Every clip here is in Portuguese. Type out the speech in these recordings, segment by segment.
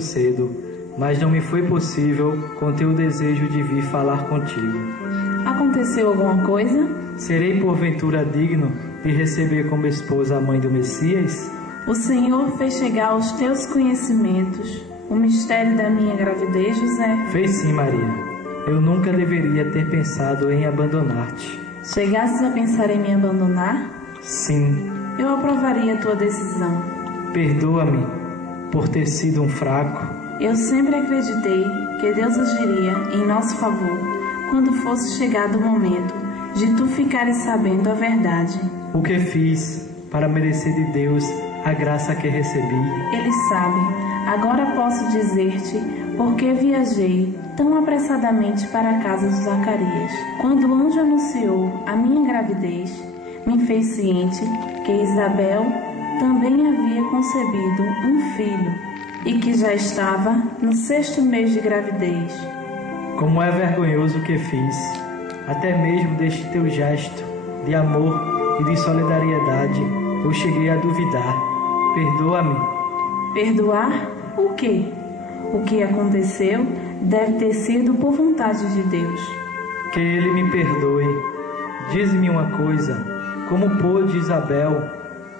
cedo, mas não me foi possível conter o desejo de vir falar contigo. Aconteceu alguma coisa? Serei porventura digno de receber como esposa a mãe do Messias? O Senhor fez chegar aos teus conhecimentos o mistério da minha gravidez, José? Fez sim, Maria. Eu nunca deveria ter pensado em abandonar-te. Chegasses a pensar em me abandonar? Sim. Eu aprovaria a tua decisão. Perdoa-me por ter sido um fraco. Eu sempre acreditei que Deus agiria em nosso favor quando fosse chegado o momento de tu ficares sabendo a verdade. O que fiz para merecer de Deus a graça que recebi? Ele sabe. Agora posso dizer-te porque viajei tão apressadamente para a casa de Zacarias. Quando o anjo anunciou a minha gravidez, me fez ciente que Isabel também havia concebido um filho e que já estava no 6º mês de gravidez. Como é vergonhoso o que fiz, até mesmo deste teu gesto de amor e de solidariedade, eu cheguei a duvidar. Perdoa-me. Perdoar? O quê? O que aconteceu deve ter sido por vontade de Deus. Que Ele me perdoe. Diz-me uma coisa, como pôde Isabel,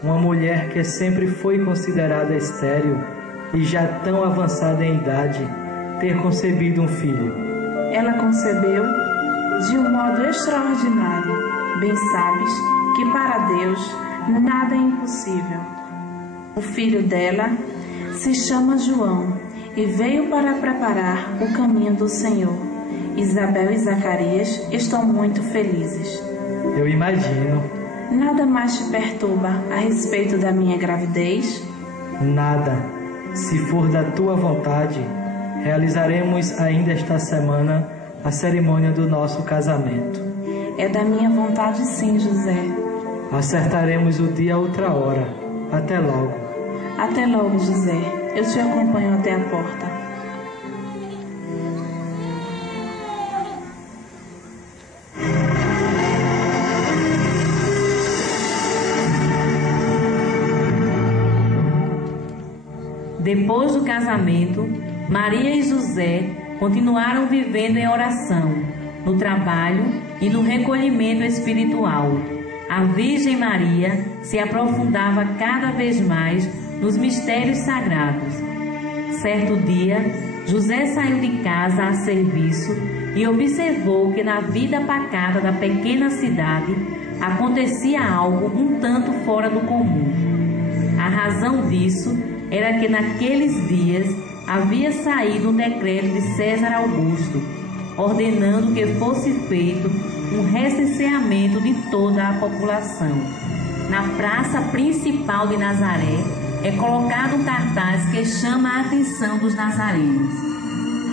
uma mulher que sempre foi considerada estéril e já tão avançada em idade, ter concebido um filho? Ela concebeu de um modo extraordinário. Bem sabes que para Deus nada é impossível. O filho dela se chama João e veio para preparar o caminho do Senhor. Isabel e Zacarias estão muito felizes. Eu imagino. Nada mais te perturba a respeito da minha gravidez? Nada. Se for da tua vontade, realizaremos ainda esta semana a cerimônia do nosso casamento. É da minha vontade sim, José. Acertaremos o dia a outra hora. Até logo. Até logo, José. Eu te acompanho até a porta. Depois do casamento, Maria e José continuaram vivendo em oração, no trabalho e no recolhimento espiritual. A Virgem Maria se aprofundava cada vez mais nos mistérios sagrados. Certo dia, José saiu de casa a serviço e observou que na vida pacata da pequena cidade acontecia algo um tanto fora do comum. A razão disso era que naqueles dias havia saído um decreto de César Augusto, ordenando que fosse feito um recenseamento de toda a população. Na praça principal de Nazaré é colocado um cartaz que chama a atenção dos nazarenos.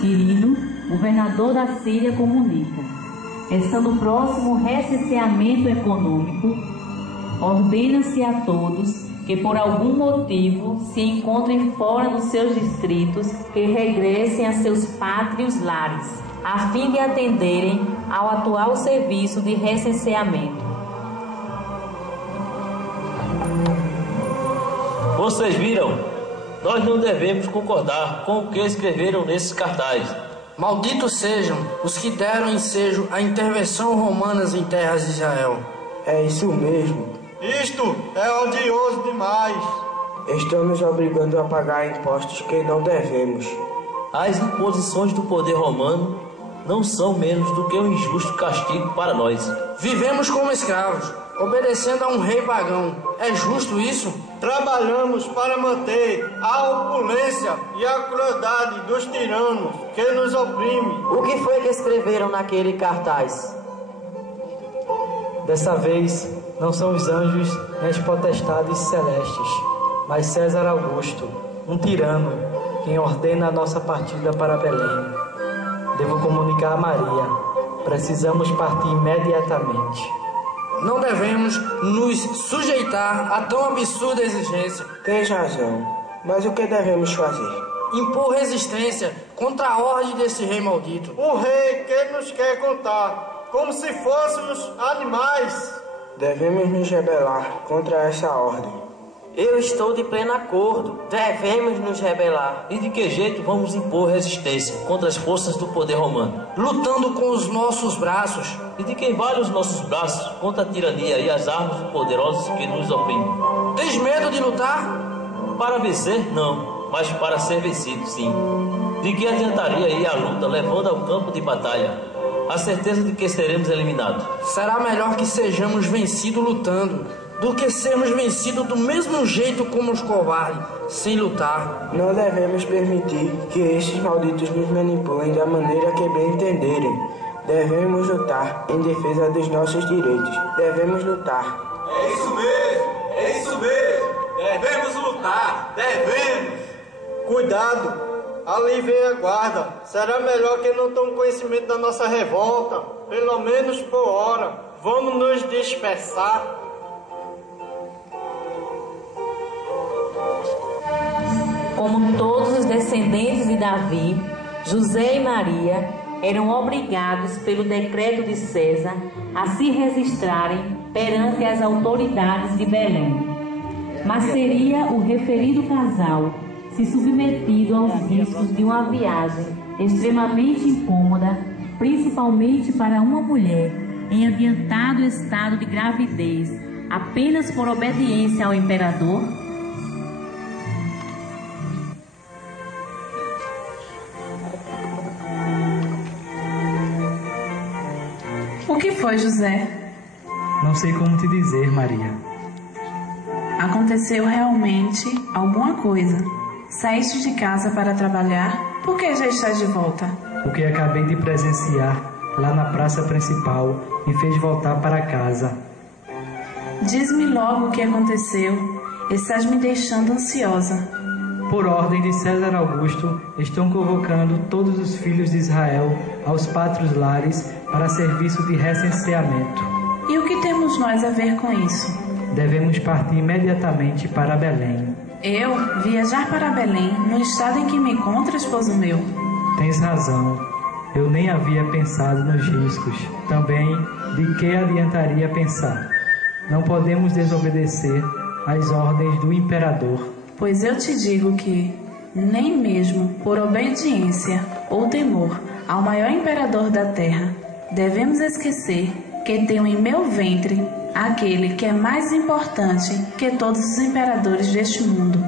Quirino, governador da Síria, comunica: estando próximo o recenseamento econômico, ordena-se a todos que por algum motivo se encontrem fora dos seus distritos que regressem a seus pátrios lares, a fim de atenderem ao atual serviço de recenseamento. Vocês viram? Nós não devemos concordar com o que escreveram nesses cartazes. Malditos sejam os que deram ensejo à intervenção romana em terras de Israel. É isso mesmo. Isto é odioso demais. Estamos obrigando a pagar impostos que não devemos. As imposições do poder romano não são menos do que um injusto castigo para nós. Vivemos como escravos, obedecendo a um rei pagão. É justo isso? Trabalhamos para manter a opulência e a crueldade dos tiranos que nos oprimem. O que foi que escreveram naquele cartaz? Dessa vez, não são os anjos nem as potestades celestes, mas César Augusto, um tirano, quem ordena a nossa partida para Belém. Devo comunicar a Maria. Precisamos partir imediatamente. Não devemos nos sujeitar a tão absurda exigência. Tens razão, mas o que devemos fazer? Impor resistência contra a ordem desse rei maldito. Um rei que nos quer contar, como se fôssemos animais. Devemos nos rebelar contra essa ordem. Eu estou de pleno acordo. Devemos nos rebelar. E de que jeito vamos impor resistência contra as forças do poder romano? Lutando com os nossos braços. E de quem valem os nossos braços contra a tirania e as armas poderosas que nos oprimem? Tens medo de lutar? Para vencer, não, mas para ser vencido, sim. De que adiantaria ir à luta levando ao campo de batalha a certeza de que seremos eliminados? Será melhor que sejamos vencidos lutando do que sermos vencidos do mesmo jeito como os covardes, sem lutar. Não devemos permitir que estes malditos nos manipulem da maneira que bem entenderem. Devemos lutar em defesa dos nossos direitos. Devemos lutar. É isso mesmo, é isso mesmo. Devemos lutar, devemos. Cuidado, ali vem a guarda. Será melhor que não tomem conhecimento da nossa revolta, pelo menos por hora. Vamos nos dispersar. Como todos os descendentes de Davi, José e Maria eram obrigados pelo decreto de César a se registrarem perante as autoridades de Belém. Mas seria o referido casal se submetido aos riscos de uma viagem extremamente incômoda, principalmente para uma mulher em adiantado estado de gravidez, apenas por obediência ao imperador? O que foi, José? Não sei como te dizer, Maria. Aconteceu realmente alguma coisa. Saíste de casa para trabalhar? Por que já estás de volta? O que acabei de presenciar lá na praça principal me fez voltar para casa. Diz-me logo o que aconteceu. Estás me deixando ansiosa. Por ordem de César Augusto, estão convocando todos os filhos de Israel aos pátrios lares para serviço de recenseamento. E o que temos nós a ver com isso? Devemos partir imediatamente para Belém. Eu? Viajar para Belém, no estado em que me encontro, esposo meu? Tens razão. Eu nem havia pensado nos riscos. Também, de que adiantaria pensar? Não podemos desobedecer às ordens do imperador. Pois eu te digo que, nem mesmo por obediência ou temor ao maior imperador da terra, devemos esquecer que tenho em meu ventre aquele que é mais importante que todos os imperadores deste mundo.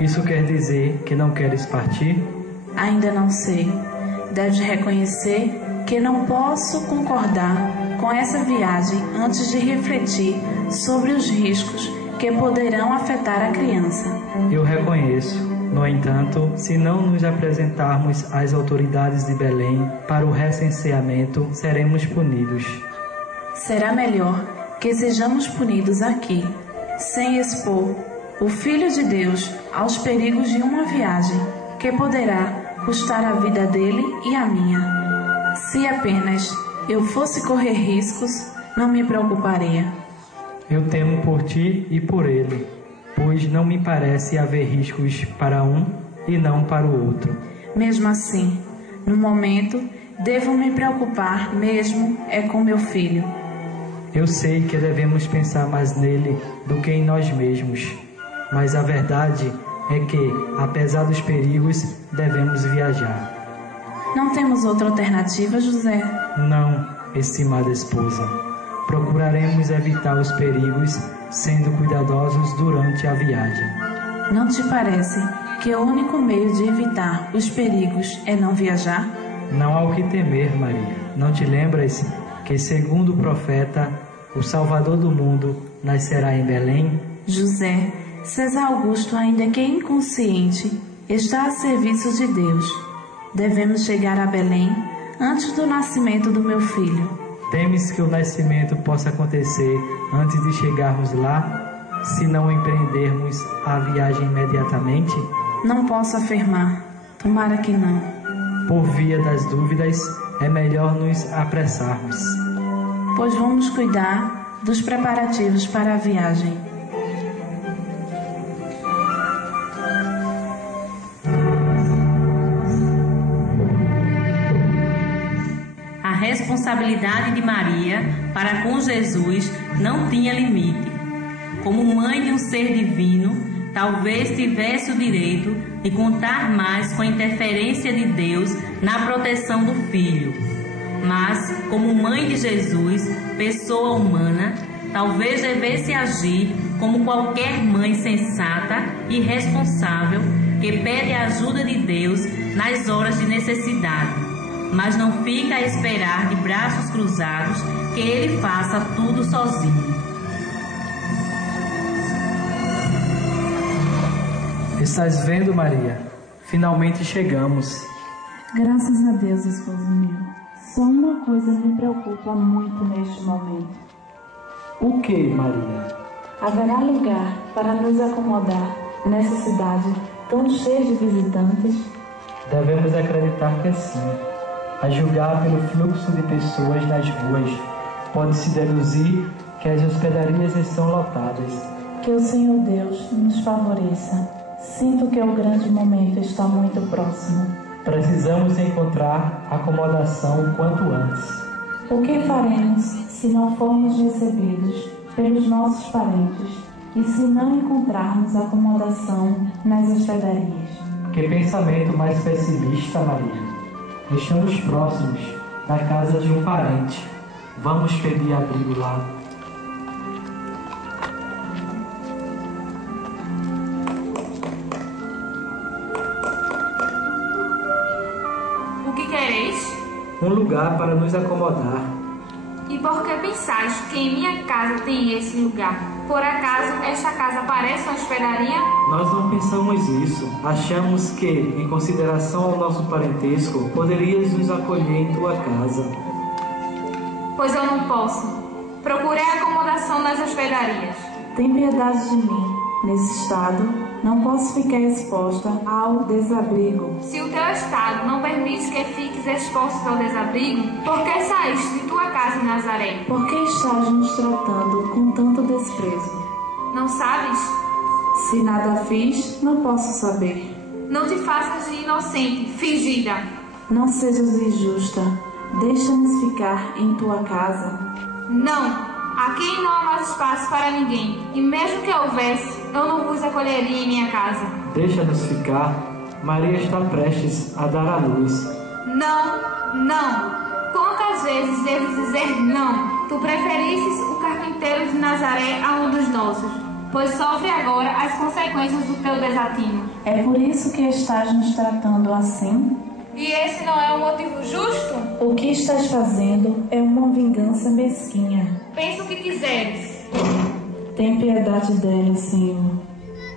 Isso quer dizer que não queres partir? Ainda não sei. Deves reconhecer que não posso concordar com essa viagem antes de refletir sobre os riscos que poderão afetar a criança. Eu reconheço. No entanto, se não nos apresentarmos às autoridades de Belém para o recenseamento, seremos punidos. Será melhor que sejamos punidos aqui, sem expor o Filho de Deus aos perigos de uma viagem que poderá custar a vida dele e a minha. Se apenas eu fosse correr riscos, não me preocuparia. Eu temo por ti e por ele, pois não me parece haver riscos para um e não para o outro. Mesmo assim, no momento, devo me preocupar mesmo é com meu filho. Eu sei que devemos pensar mais nele do que em nós mesmos, mas a verdade é que, apesar dos perigos, devemos viajar. Não temos outra alternativa, José? Não, estimada esposa. Procuraremos evitar os perigos, sendo cuidadosos durante a viagem. Não te parece que o único meio de evitar os perigos é não viajar? Não há o que temer, Maria. Não te lembras que, segundo o profeta, o Salvador do mundo nascerá em Belém? José, César Augusto, ainda que inconsciente, está a serviço de Deus. Devemos chegar a Belém antes do nascimento do meu filho. Temes que o nascimento possa acontecer antes de chegarmos lá, se não empreendermos a viagem imediatamente? Não posso afirmar. Tomara que não. Por via das dúvidas, é melhor nos apressarmos. Pois vamos cuidar dos preparativos para a viagem. A responsabilidade de Maria para com Jesus não tinha limite. Como mãe de um ser divino, talvez tivesse o direito de contar mais com a interferência de Deus na proteção do filho. Mas, como mãe de Jesus, pessoa humana, talvez devesse agir como qualquer mãe sensata e responsável que pede a ajuda de Deus nas horas de necessidade, mas não fica a esperar de braços cruzados que Ele faça tudo sozinho. Estás vendo, Maria? Finalmente chegamos. Graças a Deus, esposo meu. Só uma coisa me preocupa muito neste momento. O que, Maria? Haverá lugar para nos acomodar nessa cidade tão cheia de visitantes? Devemos acreditar que sim. A julgar pelo fluxo de pessoas nas ruas, pode-se deduzir que as hospedarias estão lotadas. Que o Senhor Deus nos favoreça. Sinto que o grande momento está muito próximo. Precisamos encontrar acomodação o quanto antes. O que faremos se não formos recebidos pelos nossos parentes e se não encontrarmos acomodação nas hospedarias? Que pensamento mais pessimista, Maria. Estamos próximos da casa de um parente. Vamos pedir abrigo lá. O que quereis? Um lugar para nos acomodar. E por que pensais que em minha casa tem esse lugar? Por acaso esta casa parece uma hospedaria? Nós não pensamos isso. Achamos que, em consideração ao nosso parentesco, poderias nos acolher em tua casa. Pois eu não posso. Procurei acomodação nas hospedarias. Tem piedade de mim. Nesse estado, não posso ficar exposta ao desabrigo. Se o teu estado não permite que fiques exposto ao desabrigo, por que saíste de tua casa em Nazaré? Por que estás nos tratando com tanto desprezo? Não sabes? Se nada fiz, não posso saber. Não te faças de inocente, fingida. Não sejas injusta. Deixa-nos ficar em tua casa. Não, aqui não há mais espaço para ninguém. E mesmo que houvesse, eu não vos acolheria em minha casa. Deixa-nos ficar. Maria está prestes a dar à luz. Não, não. Quantas vezes devo dizer não? Tu preferisses o carpinteiro de Nazaré a um dos nossos, pois sofre agora as consequências do teu desatino. É por isso que estás nos tratando assim? E esse não é um motivo justo? O que estás fazendo é uma vingança mesquinha. Pensa o que quiseres. Tem piedade dela, Senhor,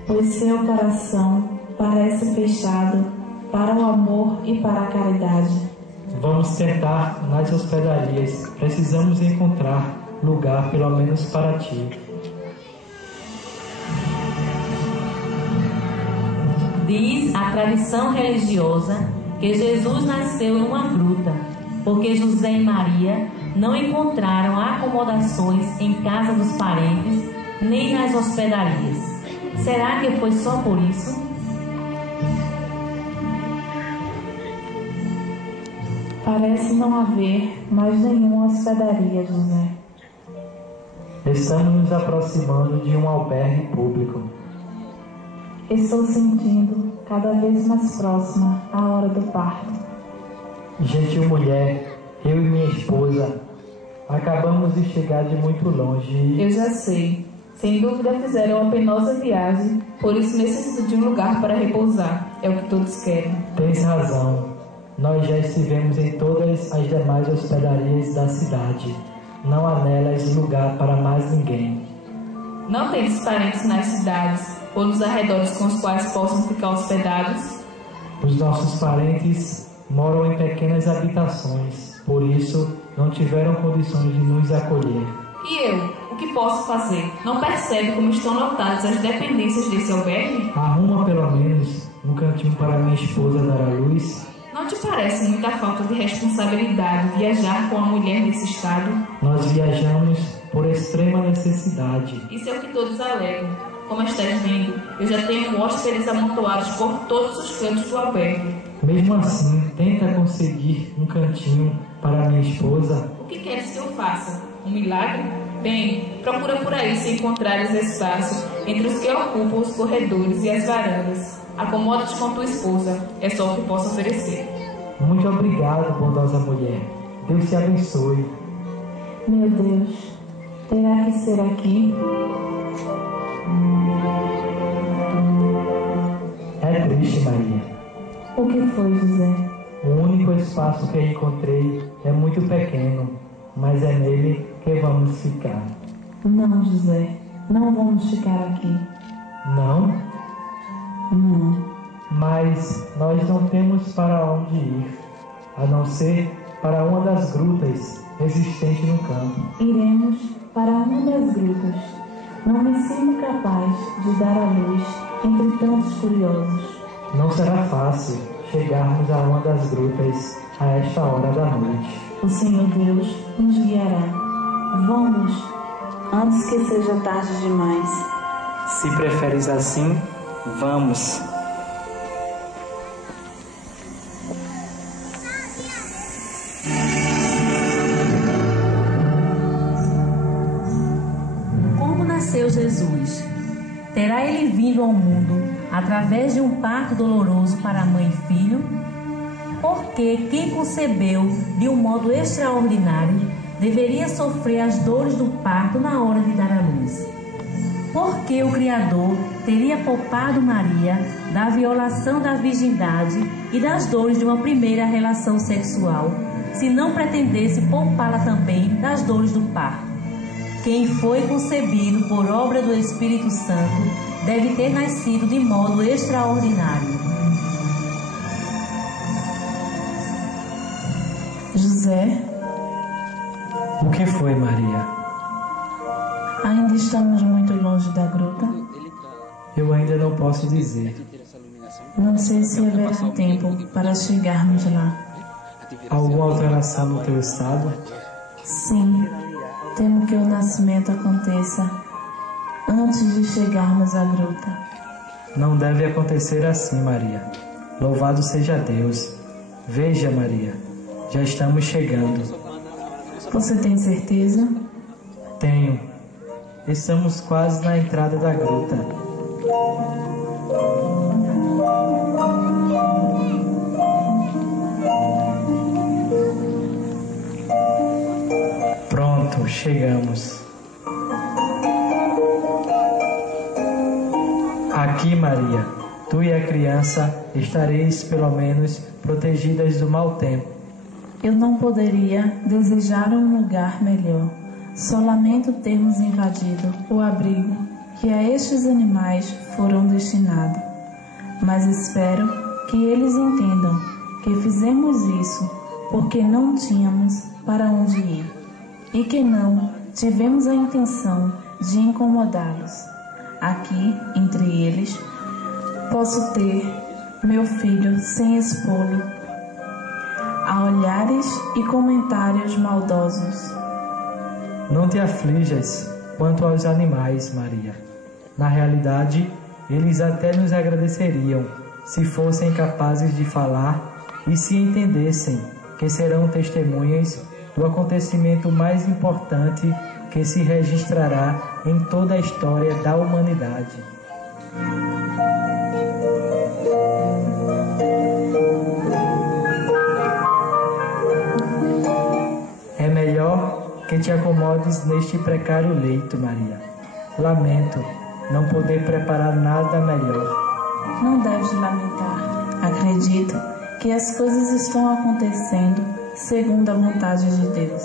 pois seu coração parece fechado para o amor e para a caridade. Vamos tentar nas hospedarias. Precisamos encontrar lugar, pelo menos para ti. Diz a tradição religiosa que Jesus nasceu em uma gruta, porque José e Maria não encontraram acomodações em casa dos parentes, nem nas hospedarias. Será que foi só por isso? Parece não haver mais nenhuma hospedaria, José. Estamos nos aproximando de um albergue público. Estou sentindo cada vez mais próxima a hora do parto. Gentil mulher, eu e minha esposa acabamos de chegar de muito longe e... Eu já sei. Sem dúvida fizeram uma penosa viagem, por isso necessito de um lugar para repousar. É o que todos querem. Tens razão. Nós já estivemos em todas as demais hospedarias da cidade. Não há nelas lugar para mais ninguém. Não tens parentes nas cidades ou nos arredores com os quais possam ficar hospedados? Os nossos parentes moram em pequenas habitações, por isso não tiveram condições de nos acolher. E eu? O que posso fazer? Não percebe como estão lotadas as dependências desse albergue? Arruma pelo menos um cantinho para minha esposa dar à luz. Não te parece muita falta de responsabilidade viajar com uma mulher desse estado? Nós viajamos por extrema necessidade. Isso é o que todos alegam. Como estás vendo, eu já tenho hóspedes amontoados por todos os cantos do albergue. Mesmo assim, tenta conseguir um cantinho para minha esposa. O que queres que eu faça? Um milagre? Bem, procura por aí se encontrares espaço entre os que ocupam os corredores e as varandas. Acomoda-te com tua esposa, é só o que posso oferecer. Muito obrigado, bondosa mulher. Deus te abençoe. Meu Deus, terá que ser aqui? É triste, Maria. O que foi, José? O único espaço que encontrei é muito pequeno, mas é nele que vamos ficar. Não, José, não vamos ficar aqui. Não? Não. Mas nós não temos para onde ir, a não ser para uma das grutas existentes no campo. Iremos para uma das grutas. Não me sinto capaz de dar a luz entre tantos curiosos. Não será fácil chegarmos a uma das grutas a esta hora da noite. O Senhor Deus nos guiará. Vamos, antes que seja tarde demais. Se preferes assim, vamos. Como nasceu Jesus? Terá ele vindo ao mundo através de um parto doloroso para mãe e filho? Porque quem concebeu de um modo extraordinário deveria sofrer as dores do parto na hora de dar à luz? Porque o Criador teria poupado Maria da violação da virgindade e das dores de uma primeira relação sexual, se não pretendesse poupá-la também das dores do parto? Quem foi concebido por obra do Espírito Santo deve ter nascido de modo extraordinário. José, o que foi, Maria? Ainda estamos muito longe da gruta? Eu ainda não posso dizer. Não sei se haverá tempo para chegarmos lá. Alguma alteração no teu estado? Sim, temo que o nascimento aconteça antes de chegarmos à gruta. Não deve acontecer assim, Maria. Louvado seja Deus. Veja, Maria, já estamos chegando. Você tem certeza? Tenho. Estamos quase na entrada da gruta. Pronto, chegamos. Aqui, Maria, tu e a criança estareis pelo menos protegidas do mau tempo. Eu não poderia desejar um lugar melhor. Só lamento termos invadido o abrigo que a estes animais foram destinados. Mas espero que eles entendam que fizemos isso porque não tínhamos para onde ir e que não tivemos a intenção de incomodá-los. Aqui, entre eles, posso ter meu filho sem expô-lo a olhares e comentários maldosos. Não te aflijas quanto aos animais, Maria. Na realidade, eles até nos agradeceriam se fossem capazes de falar e se entendessem que serão testemunhas do acontecimento mais importante que se registrará em toda a história da humanidade. É melhor que te acomodes neste precário leito, Maria. Lamento não poder preparar nada melhor. Não deves lamentar. Acredito que as coisas estão acontecendo segundo a vontade de Deus.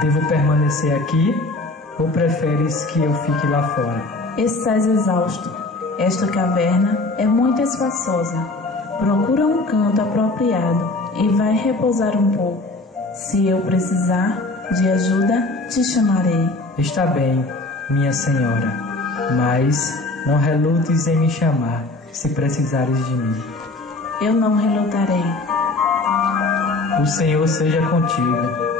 Devo permanecer aqui ou preferes que eu fique lá fora? Estás exausto. Esta caverna é muito espaçosa. Procura um canto apropriado e vai repousar um pouco. Se eu precisar de ajuda, te chamarei. Está bem, minha senhora, mas não relutes em me chamar se precisares de mim. Eu não relutarei. O Senhor seja contigo.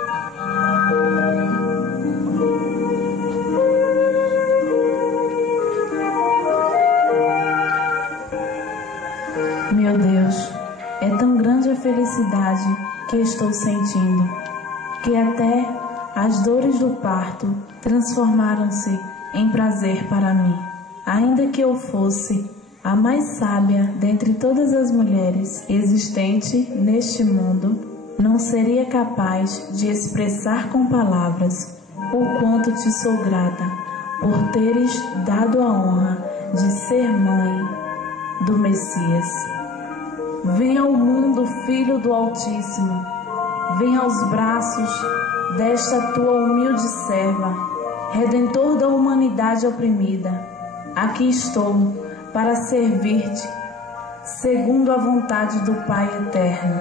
Meu Deus, é tão grande a felicidade que estou sentindo, que até As dores do parto transformaram-se em prazer para mim. Ainda que eu fosse a mais sábia dentre todas as mulheres existentes neste mundo, não seria capaz de expressar com palavras o quanto te sou grata por teres dado a honra de ser mãe do Messias. Venha ao mundo, Filho do Altíssimo, venha aos braços desta tua humilde serva, Redentor da humanidade oprimida. Aqui estou para servir-te, segundo a vontade do Pai Eterno.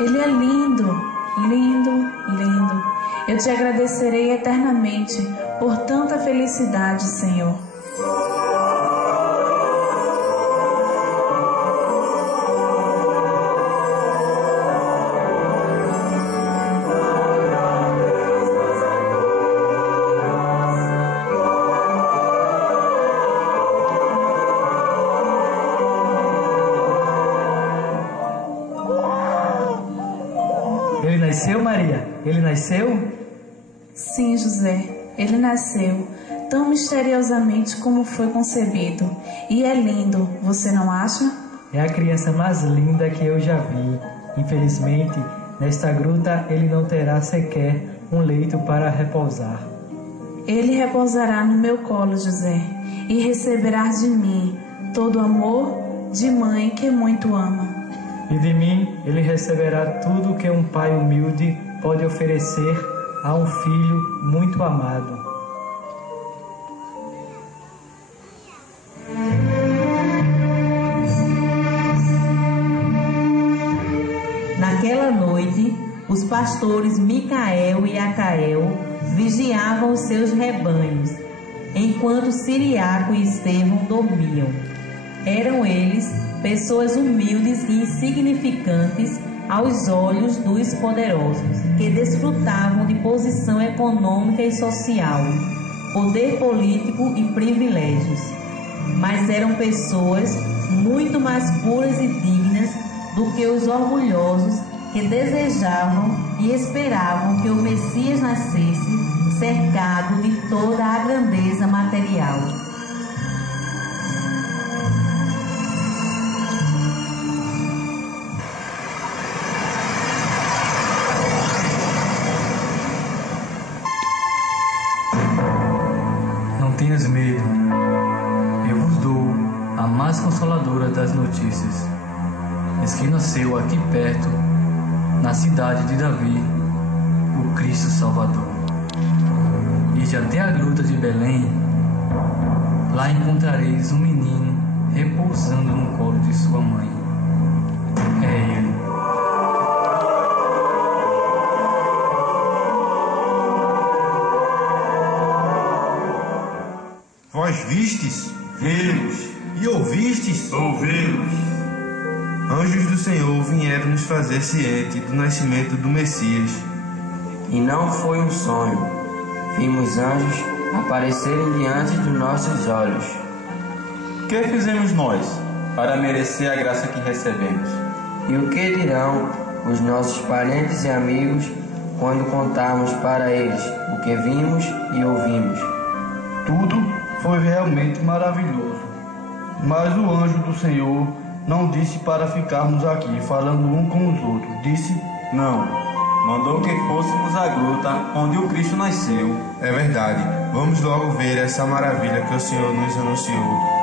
Ele é lindo, lindo, lindo. Eu te agradecerei eternamente por tanta felicidade, Senhor. Ele nasceu, Maria? Ele nasceu? Sim, José, ele nasceu tão misteriosamente como foi concebido. E é lindo, você não acha? É a criança mais linda que eu já vi. Infelizmente, nesta gruta ele não terá sequer um leito para repousar. Ele repousará no meu colo, José, e receberá de mim todo o amor de mãe que muito ama. E de mim ele receberá tudo que um pai humilde pode oferecer a um filho muito amado. Naquela noite, os pastores Micael e Acael vigiavam os seus rebanhos, enquanto Ciriaco e Estevão dormiam. Eram eles pessoas humildes e insignificantes aos olhos dos poderosos, que desfrutavam de posição econômica e social, poder político e privilégios. Mas eram pessoas muito mais puras e dignas do que os orgulhosos que desejavam e esperavam que o Messias nascesse cercado de toda a grandeza material. Não tenhas medo, eu vos dou a mais consoladora das notícias. Eis que nasceu aqui perto, na cidade de Davi, o Cristo Salvador. Ide até a gruta de Belém, lá encontrareis um menino repousando no colo de sua mãe. É ele. Vós vistes? Vimos. E ouvistes? Ouvimos. Anjos do Senhor vieram nos fazer ciente do nascimento do Messias. E não foi um sonho. Vimos anjos aparecerem diante dos nossos olhos. Que fizemos nós para merecer a graça que recebemos? E o que dirão os nossos parentes e amigos quando contarmos para eles o que vimos e ouvimos? Tudo foi realmente maravilhoso. Mas o anjo do Senhor não disse para ficarmos aqui falando um com os outros. Disse: Não. Mandou que fôssemos à gruta onde o Cristo nasceu. É verdade. Vamos logo ver essa maravilha que o Senhor nos anunciou.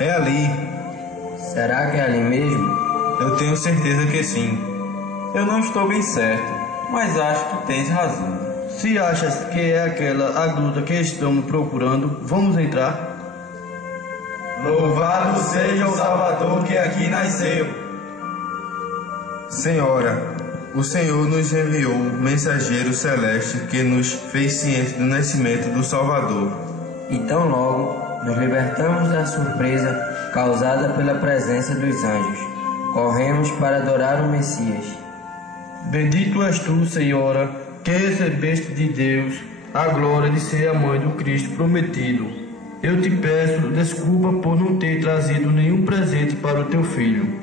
É ali. Será que é ali mesmo? Eu tenho certeza que sim. Eu não estou bem certo, mas acho que tens razão. Se achas que é aquela a gruta que estamos procurando, vamos entrar? Louvado seja o Salvador que aqui nasceu. Senhora, o Senhor nos enviou um mensageiro celeste que nos fez ciente do nascimento do Salvador. Então logo nos libertamos da surpresa causada pela presença dos anjos. Corremos para adorar o Messias. Bendito és tu, Senhora, que recebeste de Deus a glória de ser a mãe do Cristo prometido. Eu te peço desculpa por não ter trazido nenhum presente para o teu filho.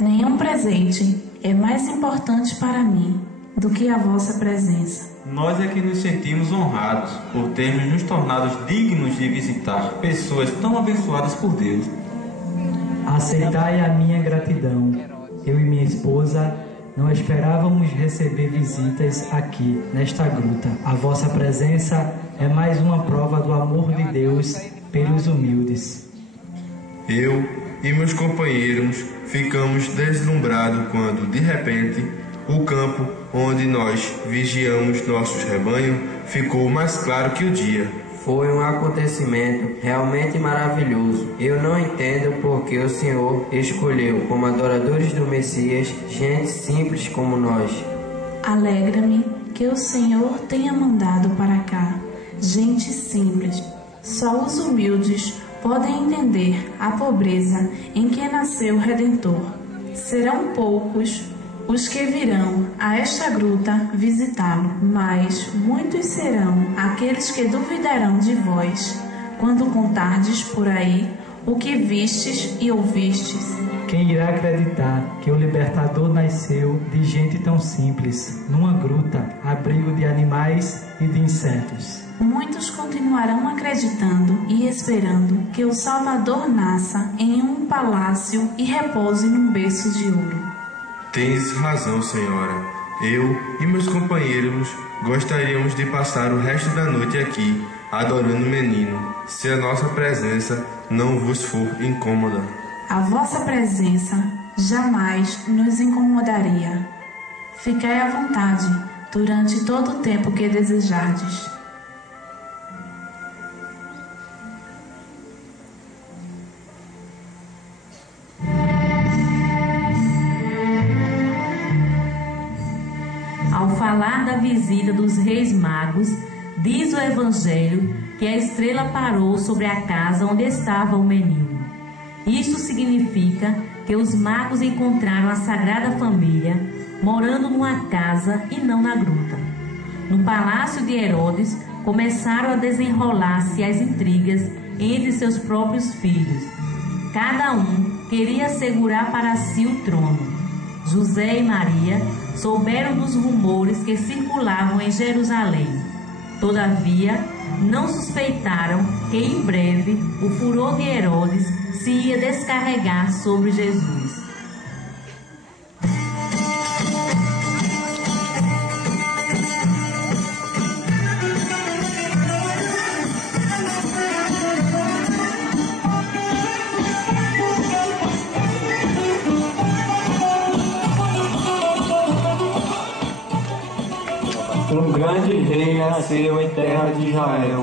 Nenhum presente é mais importante para mim do que a vossa presença. Nós é que nos sentimos honrados por termos nos tornado dignos de visitar pessoas tão abençoadas por Deus. Aceitai a minha gratidão. Eu e minha esposa não esperávamos receber visitas aqui, nesta gruta. A vossa presença é mais uma prova do amor de Deus pelos humildes. Eu e meus companheiros ficamos deslumbrados quando, de repente, o campo onde nós vigiamos nossos rebanhos ficou mais claro que o dia. Foi um acontecimento realmente maravilhoso. Eu não entendo por que o Senhor escolheu como adoradores do Messias gente simples como nós. Alegra-me que o Senhor tenha mandado para cá gente simples. Só os humildes podem entender a pobreza em que nasceu o Redentor. Serão poucos os que virão a esta gruta visitá-lo, mas muitos serão aqueles que duvidarão de vós, quando contardes por aí o que vistes e ouvistes. Quem irá acreditar que o Libertador nasceu de gente tão simples, numa gruta, abrigo de animais e de insetos? Muitos continuarão acreditando e esperando que o Salvador nasça em um palácio e repouse num berço de ouro. Tens razão, Senhora. Eu e meus companheiros gostaríamos de passar o resto da noite aqui, adorando o menino, se a nossa presença não vos for incômoda. A vossa presença jamais nos incomodaria. Ficai à vontade durante todo o tempo que desejardes. Ao falar da visita dos reis magos, diz o Evangelho que a estrela parou sobre a casa onde estava o menino. Isto significa que os magos encontraram a Sagrada Família morando numa casa e não na gruta. No palácio de Herodes, começaram a desenrolar-se as intrigas entre seus próprios filhos. Cada um queria assegurar para si o trono. José e Maria souberam dos rumores que circulavam em Jerusalém. Todavia, não suspeitaram que em breve o furor de Herodes se ia descarregar sobre Jesus. Um grande rei nasceu em terra de Israel.